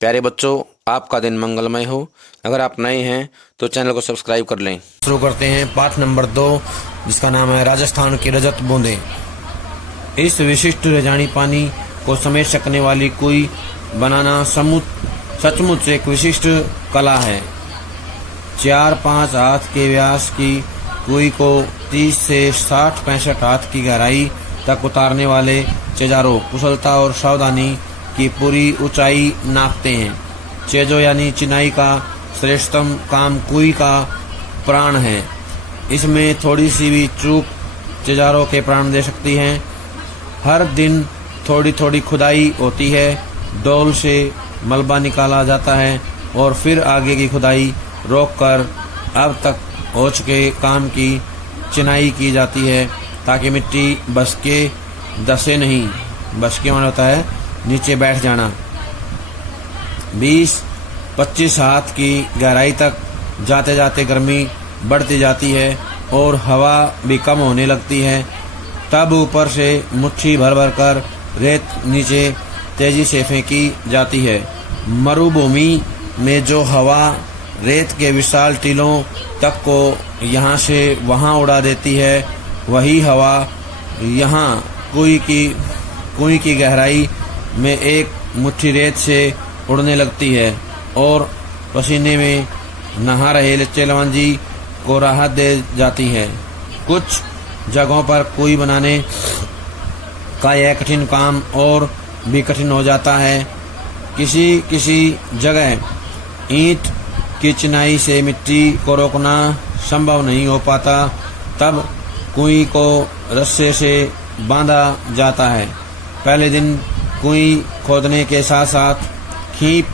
प्यारे बच्चों, आपका दिन मंगलमय हो। अगर आप नए हैं तो चैनल को सब्सक्राइब कर लें। शुरू करते हैं पाठ नंबर 2, जिसका नाम है राजस्थान की रजत बूंदें। इस विशिष्ट रजानी पानी को समेट सकने वाली कुई बनाना सचमुच एक विशिष्ट कला है। 4-5 हाथ के व्यास की कुई को 30 से 60-65 हाथ की गहराई तक उतारने वाले चेजारो कुशलता और सावधानी की पूरी ऊंचाई नापते हैं। चेजो यानी चिनाई का श्रेष्ठतम काम कुई का प्राण है। इसमें थोड़ी सी भी चूक चेजारों के प्राण दे सकती है। हर दिन थोड़ी थोड़ी खुदाई होती है, डोल से मलबा निकाला जाता है और फिर आगे की खुदाई रोककर अब तक हो चुके काम की चिनाई की जाती है, ताकि मिट्टी बसके दसे नहीं। बसके माना होता है नीचे बैठ जाना। 20-25 हाथ की गहराई तक जाते जाते गर्मी बढ़ती जाती है और हवा भी कम होने लगती है। तब ऊपर से मुट्ठी भर भर कर रेत नीचे तेजी से फेंकी जाती है। मरुभूमि में जो हवा रेत के विशाल टीलों तक को यहाँ से वहाँ उड़ा देती है, वही हवा यहाँ कुई की गहराई में एक मुट्ठी रेत से उड़ने लगती है और पसीने में नहा रहे लच्चे लवंजी को राहत दे जाती है। कुछ जगहों पर कुई बनाने का यह कठिन काम और भी कठिन हो जाता है। किसी जगह ईंट की चिनाई से मिट्टी को रोकना संभव नहीं हो पाता, तब कुई को रस्से से बांधा जाता है। पहले दिन कुई खोदने के साथ साथ खीप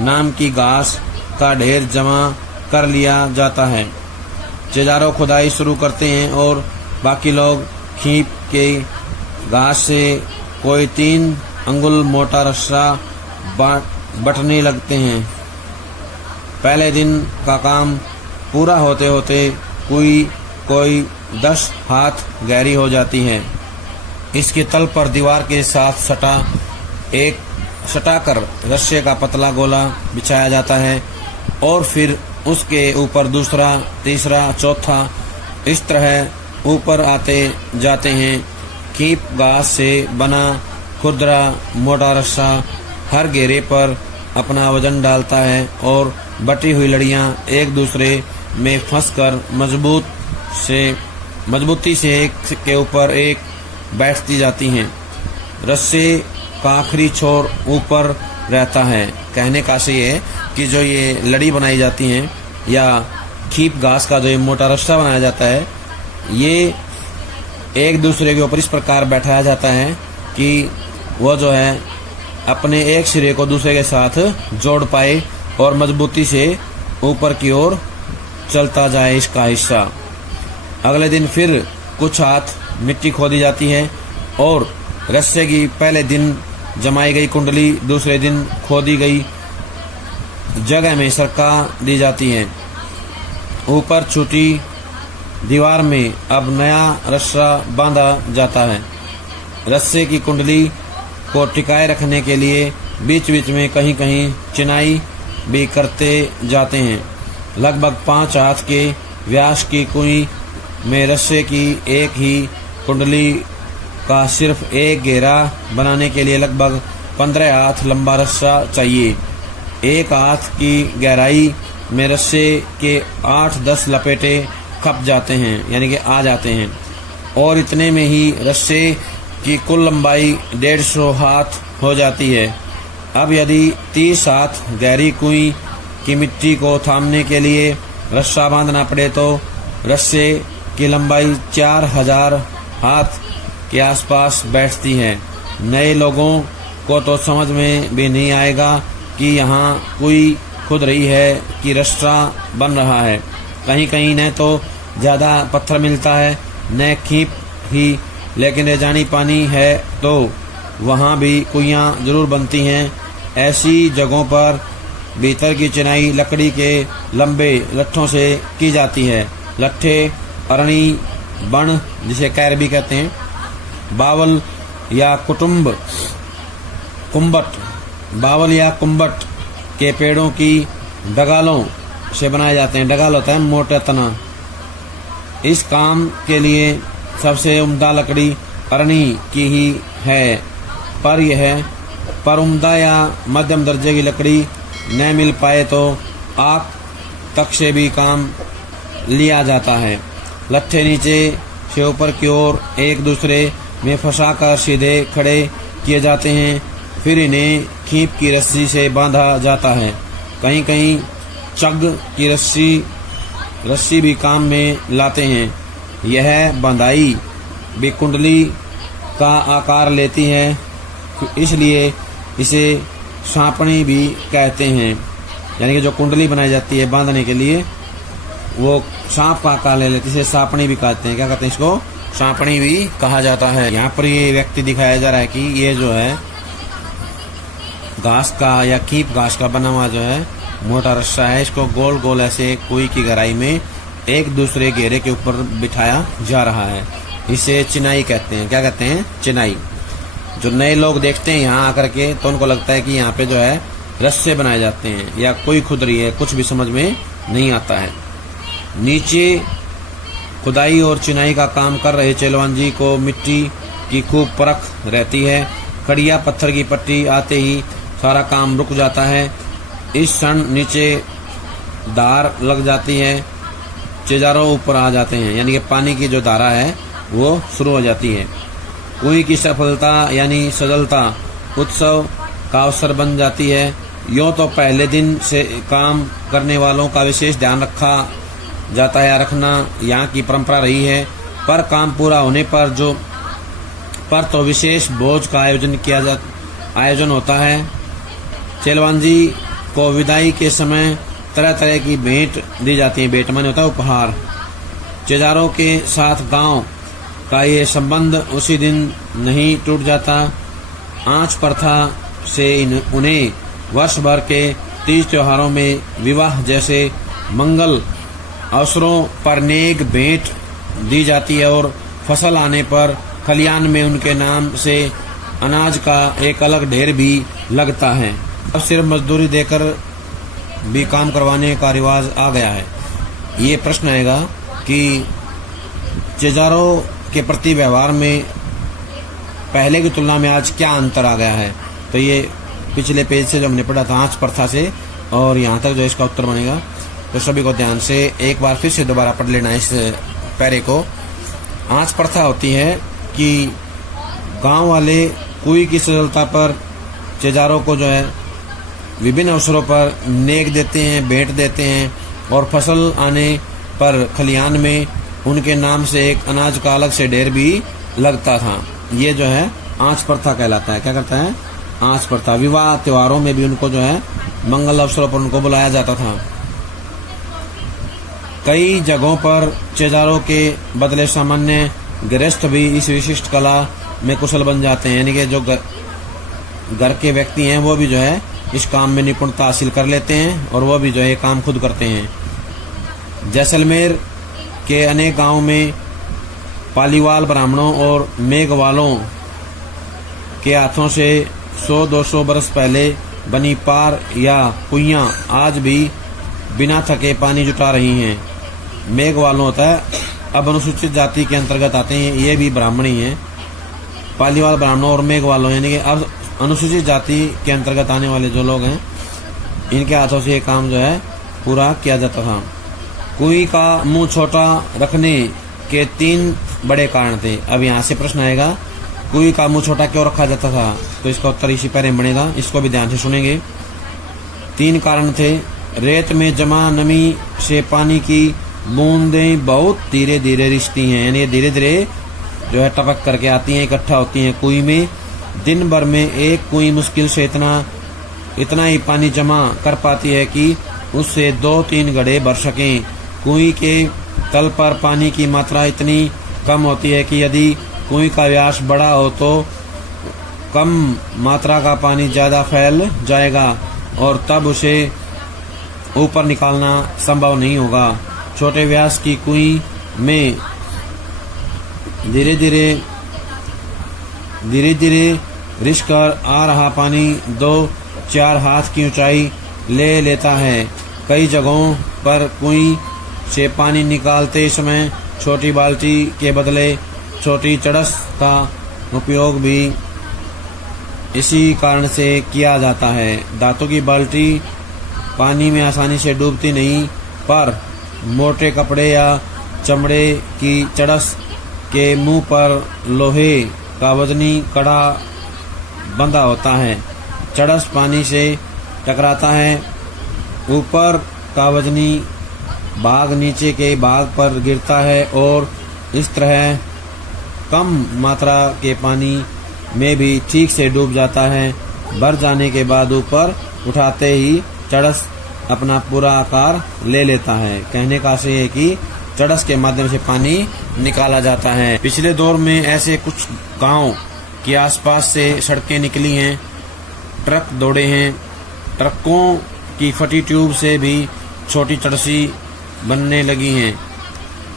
नाम की घास का ढेर जमा कर लिया जाता है। चेजारो खुदाई शुरू करते हैं और बाकी लोग खीप के घास से कोई 3 अंगुल मोटा रस्सा बटने लगते हैं। पहले दिन का काम पूरा होते होते कोई 10 हाथ गहरी हो जाती है। इसके तल पर दीवार के साथ सटाकर रस्से का पतला गोला बिछाया जाता है और फिर उसके ऊपर दूसरा, तीसरा, चौथा इस तरह ऊपर आते जाते हैं। खीप घास से बना खुरदरा मोटा रस्सा हर घेरे पर अपना वजन डालता है और बटी हुई लड़ियां एक दूसरे में फंसकर मजबूती से एक के ऊपर एक बैठती जाती हैं। रस्से का आखिरी छोर ऊपर रहता है। कहने का से ये कि जो ये लड़ी बनाई जाती है या खीप घास का जो मोटा रस्सा बनाया जाता है, ये एक दूसरे के ऊपर इस प्रकार बैठाया जाता है कि वो जो है अपने एक सिरे को दूसरे के साथ जोड़ पाए और मजबूती से ऊपर की ओर चलता जाए इसका हिस्सा। अगले दिन फिर कुछ हाथ मिट्टी खोदी जाती है और रस्से की पहले दिन जमाई गई कुंडली दूसरे दिन खोदी गई जगह में सरका दी जाती है। ऊपर छूटी दीवार में अब नया रस्सा बांधा जाता है। रस्से की कुंडली को टिकाए रखने के लिए बीच बीच में कहीं कहीं चिनाई भी करते जाते हैं। लगभग 5 हाथ के व्यास की कुई में रस्से की एक ही कुंडली का सिर्फ एक घेरा बनाने के लिए लगभग 15 हाथ लंबा रस्सा चाहिए। 1 हाथ की गहराई में रस्से के 8-10 लपेटे खप जाते हैं, यानी कि आ जाते हैं, और इतने में ही रस्से की कुल लंबाई 150 हाथ हो जाती है। अब यदि 30 हाथ गहरी कुई की मिट्टी को थामने के लिए रस्सा बांधना पड़े तो रस्से की लंबाई 4000 हाथ के आसपास बैठती है। नए लोगों को तो समझ में भी नहीं आएगा कि यहाँ कुई खुद रही है कि रस्सा बन रहा है। कहीं कहीं न तो ज़्यादा पत्थर मिलता है न खीप ही, लेकिन रजानी पानी है तो वहाँ भी कुइयाँ जरूर बनती हैं। ऐसी जगहों पर भीतर की चिनाई लकड़ी के लंबे लट्ठों से की जाती है। लट्ठे अरणी बण जिसे कैर भी कहते हैं, बावल या कुंबट के पेड़ों की डगालों से बनाए जाते हैं। डगाल होता है मोटा तना। इस काम के लिए सबसे उम्दा लकड़ी अरनी की ही है, पर उम्दा या मध्यम दर्जे की लकड़ी न मिल पाए तो आग तक से भी काम लिया जाता है। लट्ठे नीचे से ऊपर की ओर एक दूसरे में फंसाकर सीधे खड़े किए जाते हैं, फिर इन्हें खींप की रस्सी से बांधा जाता है। कहीं कहीं चग की रस्सी भी काम में लाते हैं। यह बंधाई भी कुंडली का आकार लेती है, इसलिए इसे सांपणी भी कहते हैं। यानी कि जो कुंडली बनाई जाती है बांधने के लिए वो सांप का आकार ले लेती है, इसे सांपणी भी कहते हैं। क्या कहते हैं इसको? सांपणी भी कहा जाता है। यहाँ पर ये व्यक्ति दिखाया जा रहा है कि ये जो है घास का या कीप घास का बना हुआ जो है मोटा रस्सा है, इसको गोल गोल ऐसे कुई की गहराई में एक दूसरे घेरे के ऊपर बिठाया जा रहा है। इसे चिनाई कहते हैं। क्या कहते हैं? चिनाई। जो नए लोग देखते हैं यहाँ आकर के तो उनको लगता है कि यहाँ पे जो है रस्से बनाए जाते हैं या कोई खुदरी है, कुछ भी समझ में नहीं आता है। नीचे खुदाई और चिनाई का काम कर रहे चेलवान जी को मिट्टी की खूब परख रहती है। कड़िया पत्थर की पट्टी आते ही सारा काम रुक जाता है। इस क्षण नीचे धार लग जाती है, चिजारों ऊपर आ जाते हैं, यानी कि पानी की जो धारा है वो शुरू हो जाती है। कुई की सफलता यानी सजलता उत्सव का अवसर बन जाती है। यूँ तो पहले दिन से काम करने वालों का विशेष ध्यान रखा जाता है, रखना यहाँ की परंपरा रही है, पर काम पूरा होने पर तो विशेष भोज का आयोजन होता है। चेलवान जी को विदाई के समय तरह तरह की भेंट दी जाती है। भेंट माने होता है उपहार। चिजारों के साथ गांव का ये संबंध उसी दिन नहीं टूट जाता। आंच प्रथा से उन्हें वर्ष भर के तीज त्योहारों में विवाह जैसे मंगल अवसरों पर नेक भेंट दी जाती है और फसल आने पर खलियान में उनके नाम से अनाज का एक अलग ढेर भी लगता है। अब सिर्फ मजदूरी देकर भी काम करवाने का रिवाज आ गया है। ये प्रश्न आएगा कि चिजारों के प्रति व्यवहार में पहले की तुलना में आज क्या अंतर आ गया है। तो ये पिछले पेज से जो हमने पढ़ा था आंच प्रथा से और यहाँ तक जो इसका उत्तर बनेगा, तो सभी को ध्यान से एक बार फिर से दोबारा पढ़ लेना इस पैरे को। आंच प्रथा होती है कि गांव वाले कुई की सजलता पर चिजारों को जो है विभिन्न अवसरों पर नेक देते हैं, भेंट देते हैं और फसल आने पर खलियान में उनके नाम से एक अनाज का अलग से ढेर भी लगता था। ये जो है आंच प्रथा कहलाता है। क्या करता है? आंच प्रथा। विवाह त्योहारों में भी उनको जो है मंगल अवसरों पर उनको बुलाया जाता था। कई जगहों पर चिजारों के बदले सामान्य गृहस्थ भी इस विशिष्ट कला में कुशल बन जाते हैं, यानी कि जो घर के व्यक्ति हैं वो भी जो है इस काम में निपुणता हासिल कर लेते हैं और वो भी जो है काम खुद करते हैं। जैसलमेर के अनेक गांवों में पालीवाल ब्राह्मणों और मेघवालों के हाथों से 100-200 बरस पहले बनी पार या कुइयां आज भी बिना थके पानी जुटा रही हैं। मेघवालों होता है अब अनुसूचित जाति के अंतर्गत आते हैं, ये भी ब्राह्मणी हैं। पालीवाल ब्राह्मणों और मेघवालों यानी कि अब अनुसूचित जाति के अंतर्गत आने वाले जो लोग हैं इनके हाथों से ये काम जो है पूरा किया जाता था। कुई का मुंह छोटा रखने के 3 बड़े कारण थे। अब यहाँ से प्रश्न आएगा कुई का मुंह छोटा क्यों रखा जाता था, तो इसका उत्तर इसी पैरे में बनेगा, इसको भी ध्यान से सुनेंगे। 3 कारण थे। रेत में जमा नमी से पानी की बूंदें बहुत धीरे धीरे रिसती हैं, यानी धीरे धीरे जो है टपक करके आती हैं, इकट्ठा होती हैं कुई में। दिन भर में एक कुई मुश्किल से इतना ही पानी जमा कर पाती है कि उससे 2-3 घड़े भर सकें। कुई के तल पर पानी की मात्रा इतनी कम होती है कि यदि कुई का व्यास बड़ा हो तो कम मात्रा का पानी ज्यादा फैल जाएगा और तब उसे ऊपर निकालना संभव नहीं होगा। छोटे व्यास की कुई में धीरे धीरे रिस कर आ रहा पानी 2-4 हाथ की ऊंचाई ले लेता है। कई जगहों पर कुएं से पानी निकालते समय छोटी बाल्टी के बदले छोटी चड़स का उपयोग भी इसी कारण से किया जाता है। धातु की बाल्टी पानी में आसानी से डूबती नहीं, पर मोटे कपड़े या चमड़े की चड़स के मुंह पर लोहे का वजनी कड़ा बंधा होता है। चड़स पानी से टकराता है, ऊपर का वजनी भाग नीचे के भाग पर गिरता है और इस तरह कम मात्रा के पानी में भी ठीक से डूब जाता है। भर जाने के बाद ऊपर उठाते ही चड़स अपना पूरा आकार ले लेता है। कहने का आशय है कि चड़स के माध्यम से पानी निकाला जाता है। पिछले दौर में ऐसे कुछ गांव के आसपास से सड़कें निकली हैं, ट्रक दौड़े हैं। ट्रकों की फटी ट्यूब से भी छोटी चड़सी बनने लगी हैं।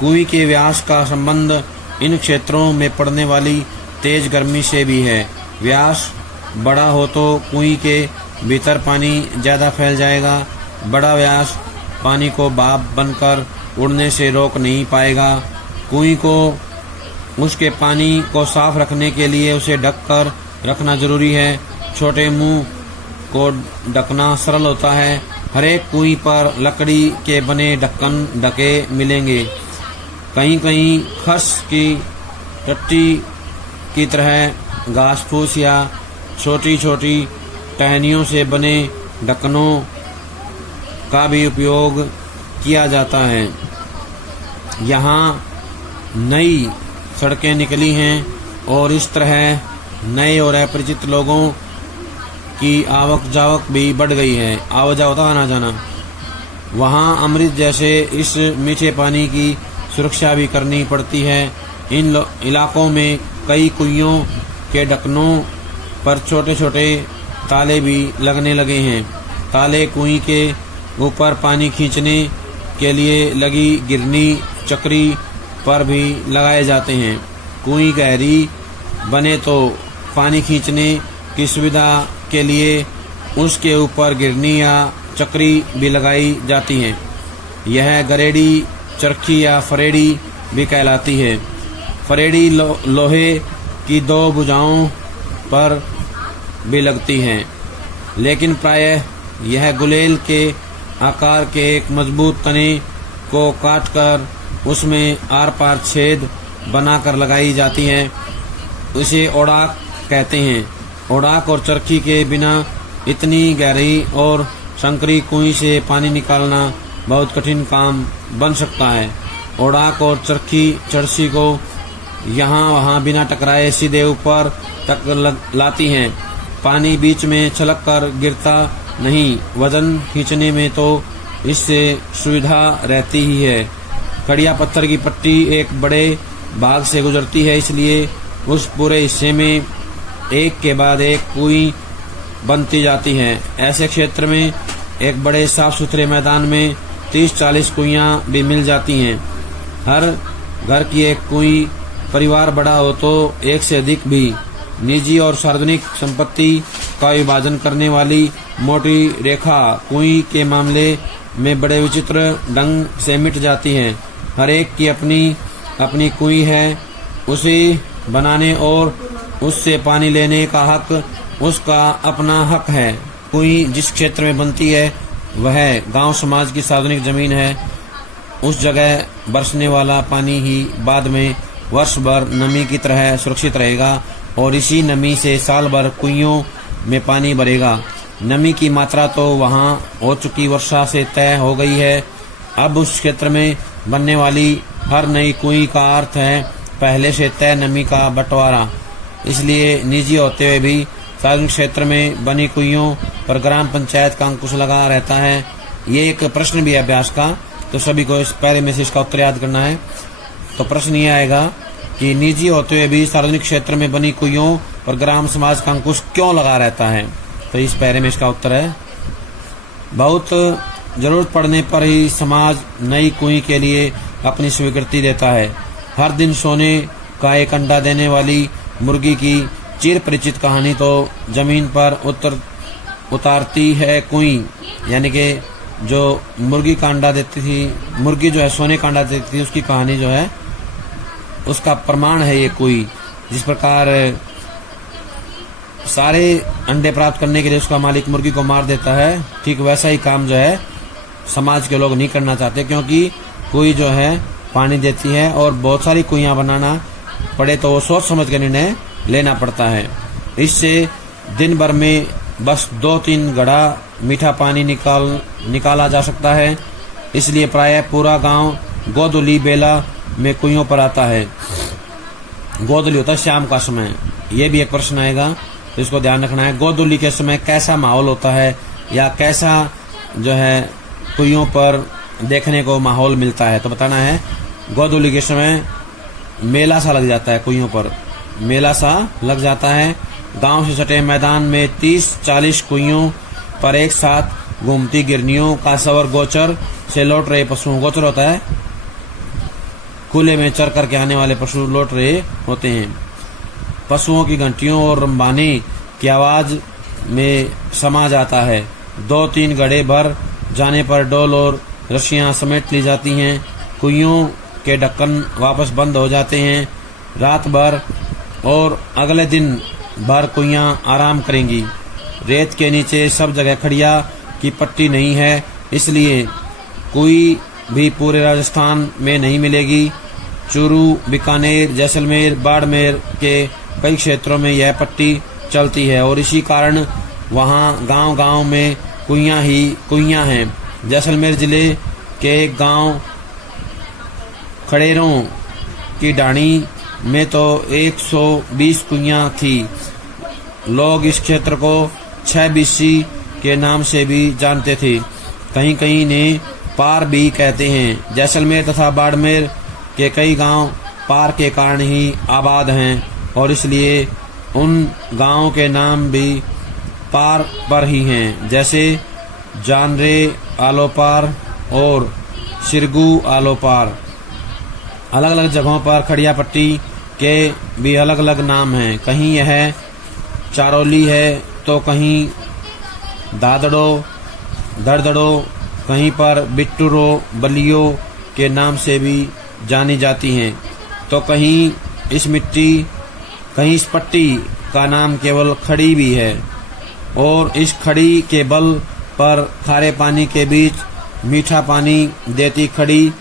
कुएं के व्यास का संबंध इन क्षेत्रों में पड़ने वाली तेज गर्मी से भी है। व्यास बड़ा हो तो कुएं के भीतर पानी ज्यादा फैल जाएगा। बड़ा व्यास पानी को भाप बनकर उड़ने से रोक नहीं पाएगा। कुएं को उसके पानी को साफ रखने के लिए उसे ढककर रखना जरूरी है। छोटे मुंह को ढकना सरल होता है। हर एक कुएं पर लकड़ी के बने ढक्कन ढके मिलेंगे। कहीं कहीं खस की टट्टी की तरह घास फूस या छोटी छोटी टहनियों से बने ढक्कनों का भी उपयोग किया जाता है। यहाँ नई सड़कें निकली हैं और इस तरह नए और अपरिचित लोगों की आवक जावक भी बढ़ गई है। आवाजा होता आना जाना। वहाँ अमृत जैसे इस मीठे पानी की सुरक्षा भी करनी पड़ती है। इन इलाकों में कई कुइयों के ढक्कनों पर छोटे छोटे ताले भी लगने लगे हैं। ताले कुएं के ऊपर पानी खींचने के लिए लगी गिरनी चक्री पर भी लगाए जाते हैं। कुएं गहरी बने तो पानी खींचने की सुविधा के लिए उसके ऊपर गिरनी या चक्री भी लगाई जाती है। यह गरेड़ी, चरखी या फरेड़ी भी कहलाती है। फरेड़ी लोहे की दो भुजाओं पर भी लगती हैं, लेकिन प्रायः यह गुलेल के आकार के एक मजबूत तने को काटकर उसमें आर पार छेद बनाकर लगाई जाती हैं। उसे ओड़ाक कहते हैं। ओड़ाक और चरखी के बिना इतनी गहरी और संकरी कुएं से पानी निकालना बहुत कठिन काम बन सकता है। ओड़ाक और चरखी चड़सी को यहाँ वहाँ बिना टकराए सीधे ऊपर तक लाती हैं। पानी बीच में छलक कर गिरता नहीं। वजन खींचने में तो इससे सुविधा रहती ही है। कड़िया पत्थर की पट्टी एक बड़े भाग से गुजरती है, इसलिए उस पूरे हिस्से में एक के बाद एक कुएं बनती जाती हैं। ऐसे क्षेत्र में एक बड़े साफ सुथरे मैदान में 30-40 कुइयां भी मिल जाती हैं। हर घर की एक कुएं, परिवार बड़ा हो तो एक से अधिक भी। निजी और सार्वजनिक संपत्ति का विभाजन करने वाली मोटी रेखा कुएं के मामले में बड़े विचित्र ढंग से मिट जाती है। हर एक की अपनी अपनी कुएं है। उसे बनाने और उससे पानी लेने का हक उसका अपना हक है। कुएं जिस क्षेत्र में बनती है वह गांव समाज की सार्वजनिक जमीन है। उस जगह बरसने वाला पानी ही बाद में वर्ष भर नमी की तरह सुरक्षित रहेगा और इसी नमी से साल भर कुइयों में पानी भरेगा। नमी की मात्रा तो वहां हो चुकी वर्षा से तय हो गई है। अब उस क्षेत्र में बनने वाली हर नई कुएं का अर्थ है पहले से तय नमी का बंटवारा। इसलिए निजी होते हुए भी सार्वजनिक क्षेत्र में बनी कुइयों पर ग्राम पंचायत का अंकुश लगा रहता है। ये एक प्रश्न भी है अभ्यास का, तो सभी को इस पहले में से इसका उत्तर याद करना है। तो प्रश्न ये आएगा कि निजी होते हुए भी सार्वजनिक क्षेत्र में बनी कुइयों पर ग्राम समाज का अंकुश क्यों लगा रहता है। तो इस पहले में इसका उत्तर है बहुत जरूरत पड़ने पर ही समाज नई कुएं के लिए अपनी स्वीकृति देता है। हर दिन सोने का एक अंडा देने वाली मुर्गी की चिर परिचित कहानी तो जमीन पर उतारती है कुई, यानी कि जो मुर्गी का अंडा देती थी, मुर्गी जो है सोने का अंडा देती थी, उसकी कहानी जो है उसका प्रमाण है ये कुई। जिस प्रकार सारे अंडे प्राप्त करने के लिए उसका मालिक मुर्गी को मार देता है, ठीक वैसा ही काम जो है समाज के लोग नहीं करना चाहते, क्योंकि कुई जो है पानी देती है और बहुत सारी कुइयां बनाना पड़े तो वो सोच समझ के निर्णय लेना पड़ता है। इससे दिन भर में बस 2-3 घड़ा मीठा पानी निकाला जा सकता है। इसलिए प्रायः पूरा गांव गोधूली बेला में कुइयों पर आता है। गोधूली होता है शाम का समय। ये भी एक प्रश्न आएगा, तो इसको ध्यान रखना है। गोधूली के समय कैसा माहौल होता है या कैसा जो है कुइयों पर देखने को माहौल मिलता है, तो बताना है। गोधूली के समय मेला सा लग जाता है, कुइयों पर मेला सा लग जाता है। गांव से सटे मैदान में 30-40 कुइयों पर एक साथ घूमती गिरनियों का सवर गोचर से लौट रहे पशुओं। गोचर होता है खुले में चर करके आने वाले पशु लौट रहे होते हैं। पशुओं की घंटियों और रंबाने की आवाज में समा जाता है। 2-3 घड़े भर जाने पर डोल और रस्सियां समेट ली जाती हैं। कुइयों के ढक्कन वापस बंद हो जाते हैं। रात भर और अगले दिन भर कुइयां आराम करेंगी। रेत के नीचे सब जगह खड़िया की पट्टी नहीं है, इसलिए कोई भी पूरे राजस्थान में नहीं मिलेगी। चूरू, बीकानेर, जैसलमेर, बाड़मेर के कई क्षेत्रों में यह पट्टी चलती है और इसी कारण वहाँ गांव-गांव में कुइयां ही कुइयां हैं। जैसलमेर जिले के एक गांव खड़ेरों की डाणी में तो 120 कुइयां थी। लोग इस क्षेत्र को 6 BC के नाम से भी जानते थे। कहीं कहीं ने पार भी कहते हैं। जैसलमेर तथा बाड़मेर के कई गांव पार के कारण ही आबाद हैं और इसलिए उन गांवों के नाम भी पार पर ही हैं, जैसे जानरे आलोपार और सिरगू आलोपार। अलग अलग जगहों पर खड़िया पट्टी के भी अलग अलग नाम हैं। कहीं यह चारोली है तो कहीं दादड़ो, दरदड़ो, कहीं पर बिट्टूरो, बलियो के नाम से भी जानी जाती हैं। तो कहीं इस पट्टी का नाम केवल खड़ी भी है और इस खड़ी के बल पर खारे पानी के बीच मीठा पानी देती खड़ी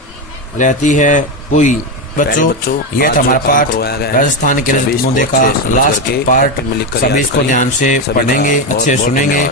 रहती है कुई। बच्चों ये था हमारा पाठ राजस्थान के मुद्दे का लास्ट पार्ट। सभी इसको ध्यान से पढ़ेंगे, अच्छे सुनेंगे